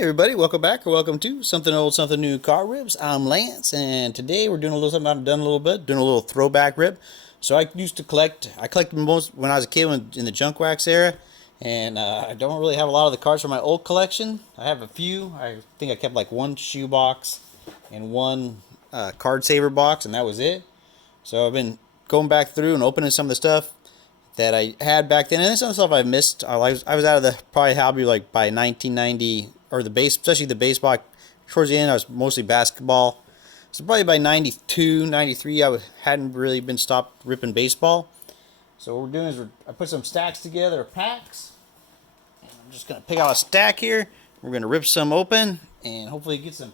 Hey everybody, welcome back or welcome to Something Old, Something New Car Rips. I'm Lance, and today we're doing a little something I've done a little bit, doing a little throwback rip. So I collected most when I was a kid in the junk wax era, and I don't really have a lot of the cars from my old collection. I have a few. I think I kept like one shoe box and one card saver box, and that was it. So I've been going back through and opening some of the stuff that I had back then, and some stuff I missed. I was out of the probably hobby like by 1990, or especially the baseball. Towards the end, I was mostly basketball. So probably by 92, 93, hadn't really been stopped ripping baseball. So what we're doing is I put some stacks together, packs. And I'm just gonna pick out a stack here. We're gonna rip some open and hopefully get some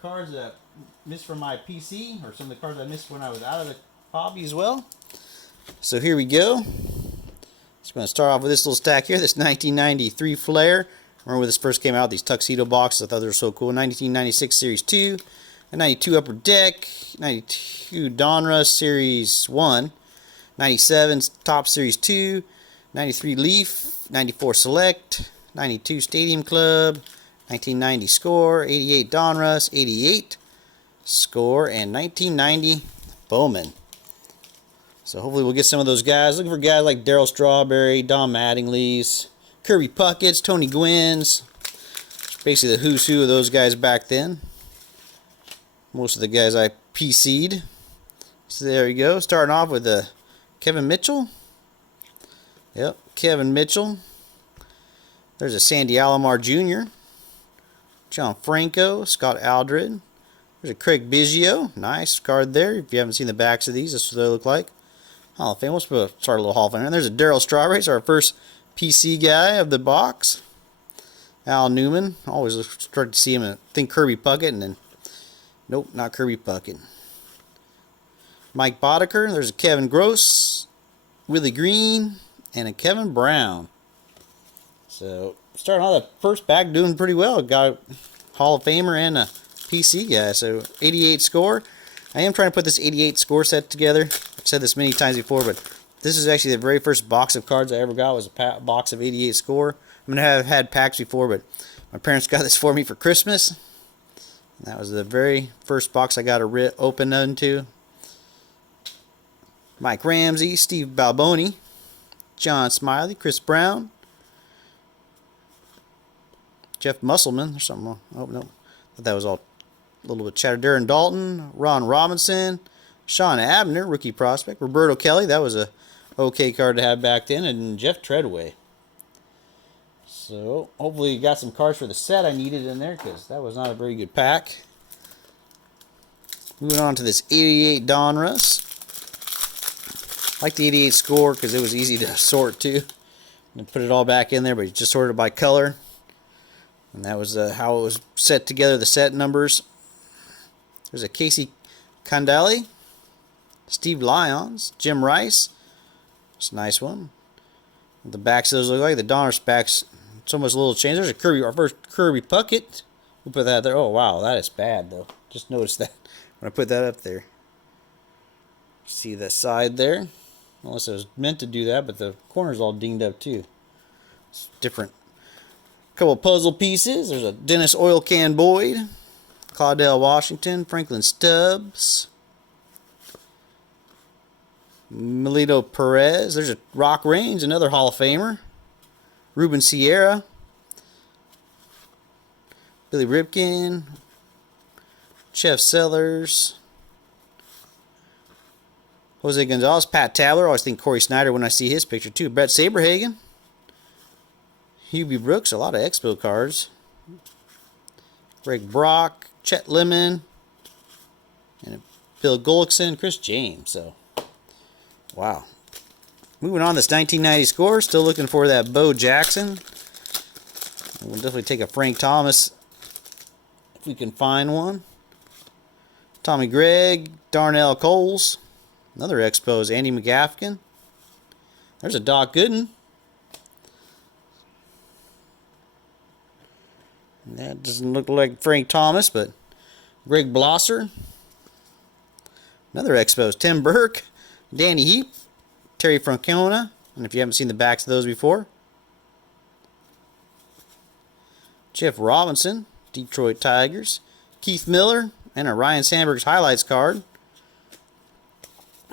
cards that I missed from my PC, or some of the cards I missed when I was out of the hobby as well. So here we go. Just going to start off with this little stack here, this 1993 Flair. Remember when this first came out, these tuxedo boxes, I thought they were so cool. 1996 Series 2, a 92 Upper Deck, 92 Donruss Series 1, 97 Top Series 2, 93 Leaf, 94 Select, 92 Stadium Club, 1990 Score, 88 Donruss, 88 Score, and 1990 Bowman. So hopefully we'll get some of those guys. Looking for guys like Darryl Strawberry, Don Mattingly's, Kirby Puckett's, Tony Gwynn's. Basically the who's who of those guys back then. Most of the guys I PC'd. So there you go. Starting off with Kevin Mitchell. Yep, Kevin Mitchell. There's a Sandy Alomar Jr., John Franco, Scott Aldred. There's a Craig Biggio. Nice card there. If you haven't seen the backs of these, this is what they look like. Hall of Fame. Let's start a little Hall of Fame. And there's a Darryl Strawberry. It's our first PC guy of the box. Al Newman. Always start to see him and think Kirby Puckett, and then nope, not Kirby Puckett. Mike Boddicker. There's a Kevin Gross, Willie Green, and a Kevin Brown. So starting on the first pack, doing pretty well. Got a Hall of Famer and a PC guy. So 88 Score. I am trying to put this 88 Score set together. I've said this many times before, but this is actually the very first box of cards I ever got, was a box of 88 Score. I'm going to have had packs before, but my parents got this for me for Christmas. And that was the very first box I got to open into. Mike Ramsey, Steve Balboni, John Smiley, Chris Brown, Jeff Musselman. There's something wrong. Oh, no. Thought that was all a little bit chatter. Darren Dalton, Ron Robinson, Sean Abner, rookie prospect, Roberto Kelly, that was a okay card to have back then, and Jeff Treadway. So hopefully you got some cards for the set I needed in there, because that was not a very good pack. Moving on to this 88 Donruss. I like the 88 Score because it was easy to sort too, and put it all back in there, but you just sorted by color. And that was how it was set together, the set numbers. There's a Casey Condali, Steve Lyons, Jim Rice. It's a nice one. The backs of those look like the Donruss backs. It's almost a little change. There's a Kirby, our first Kirby Puckett. We'll put that there. Oh wow, that is bad though. Just noticed that when I put that up there. See that side there? Unless it was meant to do that, but the corner's all dinged up too. It's different. Couple puzzle pieces. There's a Dennis Oil Can Boyd, Claudell Washington, Franklin Stubbs, Melito Perez. There's a Rock Range, another Hall of Famer, Ruben Sierra, Billy Ripken, Jeff Sellers, Jose Gonzalez, Pat Tabler. I always think Corey Snyder when I see his picture too. Brett Saberhagen, Hubie Brooks, a lot of Expo cards. Greg Brock, Chet Lemon, and Bill Gullickson, Chris James. So, wow. Moving on, this 1990 Score. Still looking for that Bo Jackson. We'll definitely take a Frank Thomas if we can find one. Tommy Gregg, Darnell Coles. Another Expos, Andy McGafkin. There's a Doc Gooden. That doesn't look like Frank Thomas, but Greg Blosser. Another Expos, Tim Burke, Danny Heap, Terry Francona, and if you haven't seen the backs of those before, Jeff Robinson, Detroit Tigers. Keith Miller, and a Ryan Sandberg's highlights card.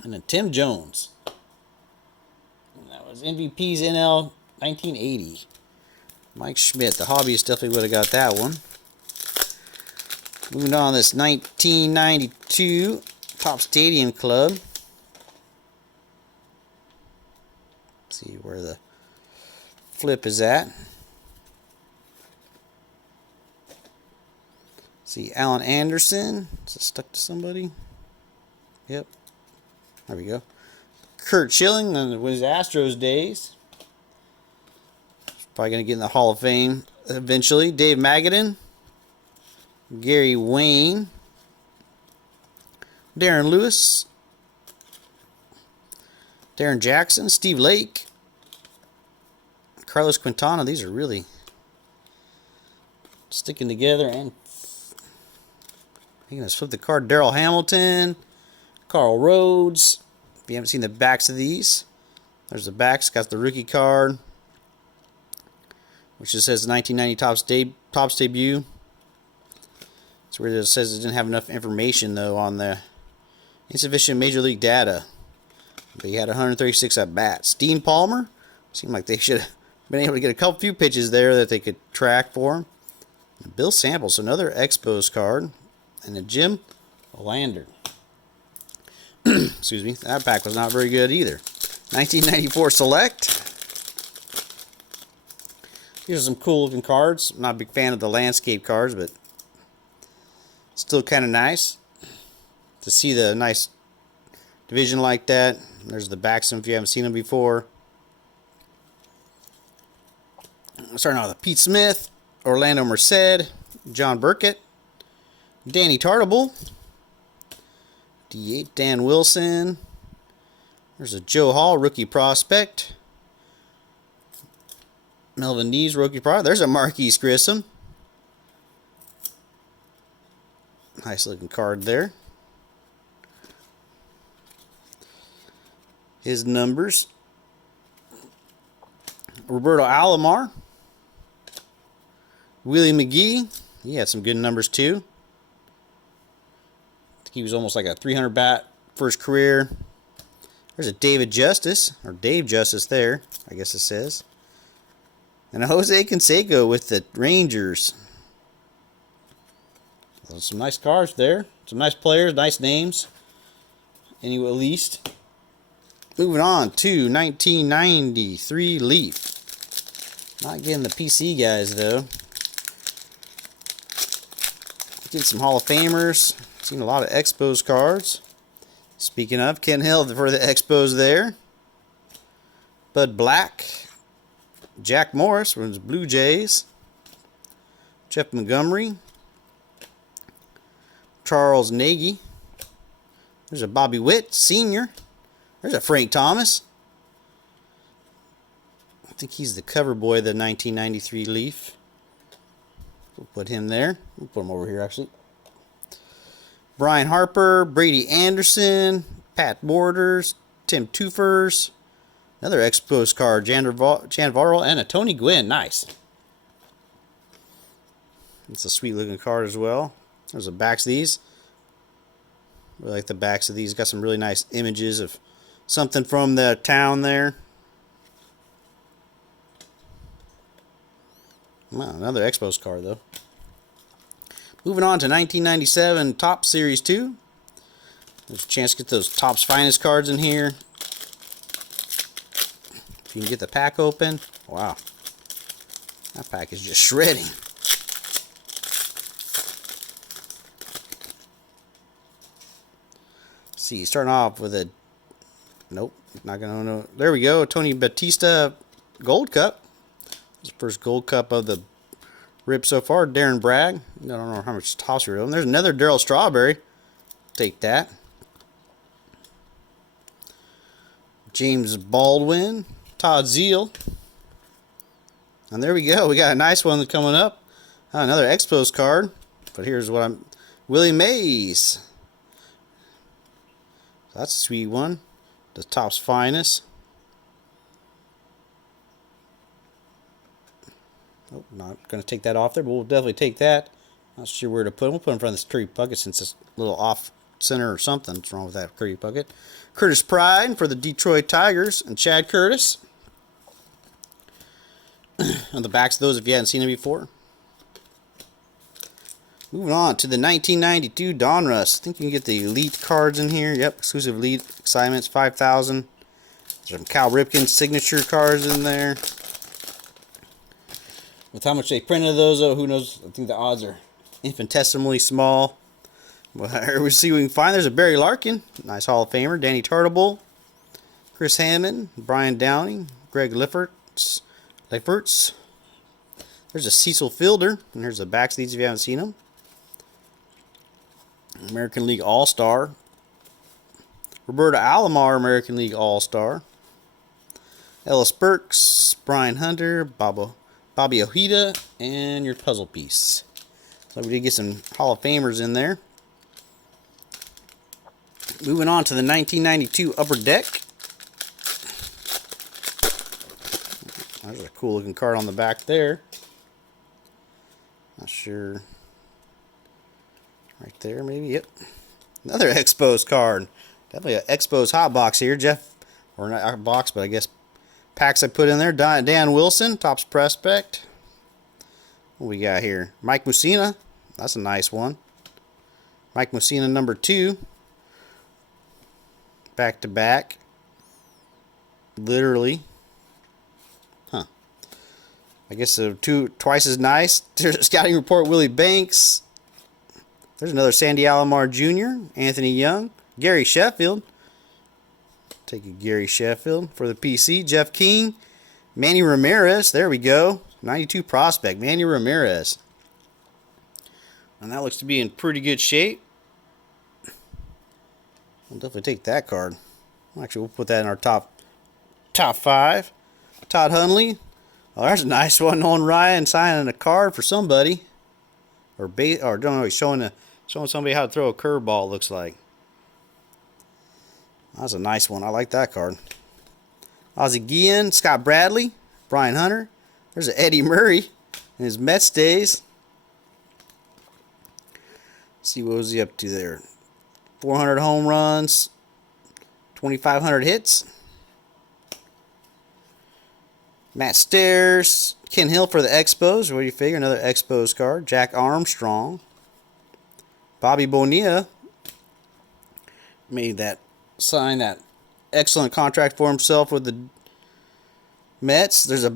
And a Tim Jones. And that was MVP's NL 1980. Mike Schmidt, the hobbyist, definitely would have got that one. Moving on, this 1992 Top Stadium Club. Let's see where the flip is at. See, Alan Anderson. Is it stuck to somebody? Yep. There we go. Kurt Schilling on his Astros days. Probably going to get in the Hall of Fame eventually. Dave Magadan. Gary Wayne. Darren Lewis. Darren Jackson. Steve Lake. Carlos Quintana. These are really sticking together. And you can flip the card. Darrell Hamilton. Carl Rhodes. If you haven't seen the backs of these, there's the backs. Got the rookie card, which just says 1990 Topps debut. It's where it says it didn't have enough information though on the insufficient major league data. But he had 136 at bats. Dean Palmer. Seemed like they should have been able to get a few pitches there that they could track for him. And Bill Samples, another Expos card, and a Jim Lander. Excuse me, that pack was not very good either. 1994 Select. Here's some cool looking cards. I'm not a big fan of the landscape cards, but still kind of nice to see the nice division like that. There's the backs if you haven't seen them before. Starting off with Pete Smith, Orlando Merced, John Burkett, Danny Tartable, D8 Dan Wilson. There's a Joe Hall rookie prospect. Melvin Dees rookie prospect. There's a Marquise Grissom. Nice looking card there. His numbers. Roberto Alomar. Willie McGee. He had some good numbers too. He was almost like a 300 bat first career. There's a David Justice, or Dave Justice there, I guess it says. And a Jose Canseco with the Rangers. Some nice cards there. Some nice players, nice names. Anyway, at least. Moving on to 1993 Leaf. Not getting the PC guys, though. Getting some Hall of Famers. Seen a lot of Expos cards. Speaking of, Ken Hill for the Expos there. Bud Black. Jack Morris from the Blue Jays. Jeff Montgomery. Charles Nagy. There's a Bobby Witt Sr. There's a Frank Thomas. I think he's the cover boy of the 1993 Leaf. We'll put him there. We'll put him over here, actually. Brian Harper, Brady Anderson, Pat Borders, Tim Tufers, another Expos card, Jan Varl, and a Tony Gwynn. Nice. It's a sweet looking card as well. There's the backs of these. I like the backs of these. Got some really nice images of something from the town there. Wow, another Expos card though. Moving on to 1997 Topps Series 2. There's a chance to get those Topps Finest cards in here. If you can get the pack open. Wow. That pack is just shredding. Let's see, starting off with a... Nope, not going to know. There we go. Tony Batista Gold Cup. It's the first Gold Cup of the rip so far. Darren Bragg. I don't know how much Topps are doing. There's another Darryl Strawberry. Take that. James Baldwin. Todd Zeal. And there we go. We got a nice one coming up. Another Expos card. But here's what I'm... Willie Mays. That's a sweet one. The Topps Finest. Nope, not going to take that off there, but we'll definitely take that. Not sure where to put it. We'll put it in front of this Kirby Puckett since it's a little off center or something. What's wrong with that Kirby Puckett? Curtis Pride for the Detroit Tigers and Chad Curtis. On the backs of those if you hadn't seen it before. Moving on to the 1992 Donruss. I think you can get the Elite cards in here. Yep, exclusive Elite Excitements 5,000. There's some Cal Ripken signature cards in there. With how much they printed those, though, who knows? I think the odds are infinitesimally small. Well, we'll see what we can find. There's a Barry Larkin, nice Hall of Famer. Danny Tartabull, Chris Hammond, Brian Downing, Greg Lefferts. There's a Cecil Fielder, and there's the backs of these if you haven't seen them. American League All-Star. Roberto Alomar, American League All-Star. Ellis Burks, Brian Hunter, Bobby Ojeda, and your puzzle piece. So we did get some Hall of Famers in there. Moving on to the 1992 Upper Deck. There's a cool looking card on the back there. Not sure. Right there, maybe. Yep. Another Expos card. Definitely an Expos hot box here, Jeff. Or not a box, but I guess packs I put in there. Dan Wilson, Topps Prospect. What we got here? Mike Mussina. That's a nice one. Mike Mussina number 2. Back to back. Literally. Huh. I guess twice as nice. There's a scouting report, Willie Banks. There's another Sandy Alomar Jr., Anthony Young, Gary Sheffield. Take a Gary Sheffield for the PC. Jeff King, Manny Ramirez. There we go. 92 prospect, Manny Ramirez. And that looks to be in pretty good shape. We'll definitely take that card. Actually, we'll put that in our top 5. Todd Hundley. Oh, there's a nice one. Nolan Ryan signing a card for somebody. Or don't know, he's showing somebody how to throw a curveball, it looks like. That's a nice one. I like that card. Ozzie Guillen, Scott Bradley, Brian Hunter. There's an Eddie Murray in his Mets days. Let's see, what was he up to there? 400 home runs, 2,500 hits. Matt Stairs, Ken Hill for the Expos. What do you figure? Another Expos card. Jack Armstrong. Bobby Bonilla signed that excellent contract for himself with the Mets. There's a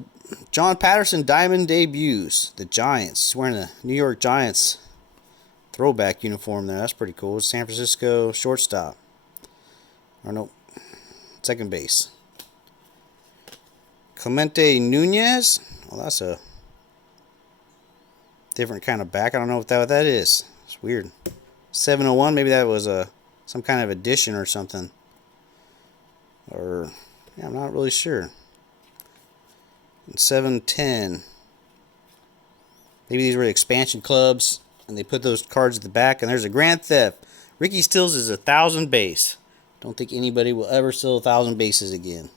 John Patterson Diamond Debuts. The Giants. He's wearing the New York Giants throwback uniform there. That's pretty cool. San Francisco shortstop. Or no, second base. Clemente Nunez. Well, that's a different kind of back. I don't know what that is. It's weird. 701. Maybe that was some kind of addition or something. Or yeah, I'm not really sure. And 710. Maybe these were the expansion clubs, and they put those cards at the back. And there's a Grand Theft. Ricky Stills is 1,000 base. Don't think anybody will ever steal 1,000 bases again.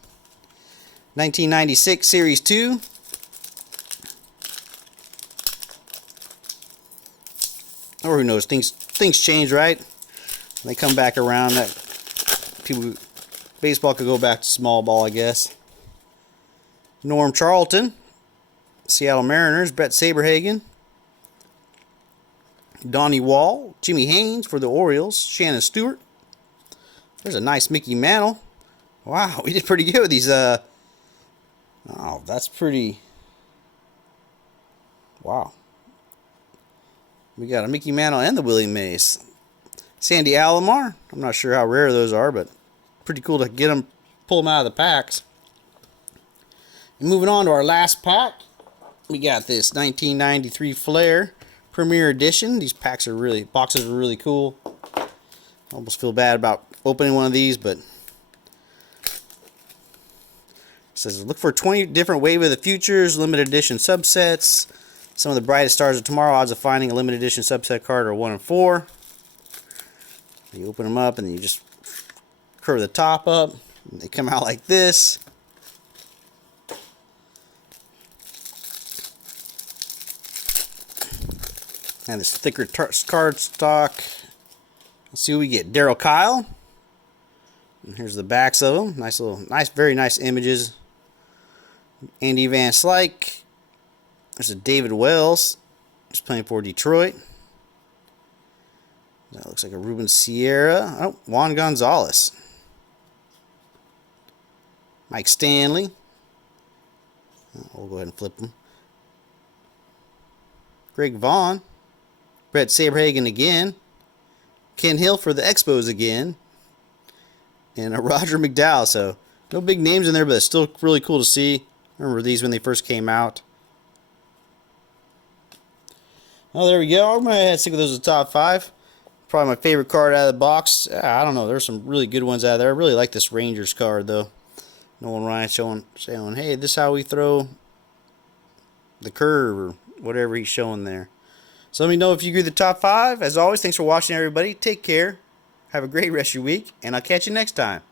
1996 Series 2. Or who knows? Things change, right? When they come back around, that baseball could go back to small ball, I guess. Norm Charlton, Seattle Mariners. Brett Saberhagen. Donnie Wall, Jimmy Haynes for the Orioles. Shannon Stewart. There's a nice Mickey Mantle. Wow, we did pretty good with these. Oh, that's pretty. Wow. We got a Mickey Mantle and the Willie Mays. Sandy Alomar. I'm not sure how rare those are, but pretty cool to get them, pull them out of the packs. And moving on to our last pack, we got this 1993 Flair Premier Edition. These boxes are really cool. Almost feel bad about opening one of these, but it says look for 20 different Wave of the Futures, limited edition subsets. Some of the brightest stars of tomorrow. Odds of finding a limited edition subset card are 1 in 4. You open them up and you just curve the top up. And they come out like this. And this thicker card stock. Let's see what we get. Daryl Kyle. And here's the backs of them. Very nice images. Andy Van Slyke. There's a David Wells. He's playing for Detroit. That looks like a Ruben Sierra. Oh, Juan Gonzalez. Mike Stanley. We'll go ahead and flip them. Greg Vaughn. Brett Saberhagen again. Ken Hill for the Expos again. And a Roger McDowell. So, no big names in there, but it's still really cool to see. I remember these when they first came out. Oh, there we go. I'm going to stick with those as the top 5. Probably my favorite card out of the box. I don't know. There's some really good ones out of there. I really like this Rangers card, though. Nolan Ryan saying, hey, this is how we throw the curve or whatever he's showing there. So let me know if you agree with the top 5. As always, thanks for watching, everybody. Take care. Have a great rest of your week, and I'll catch you next time.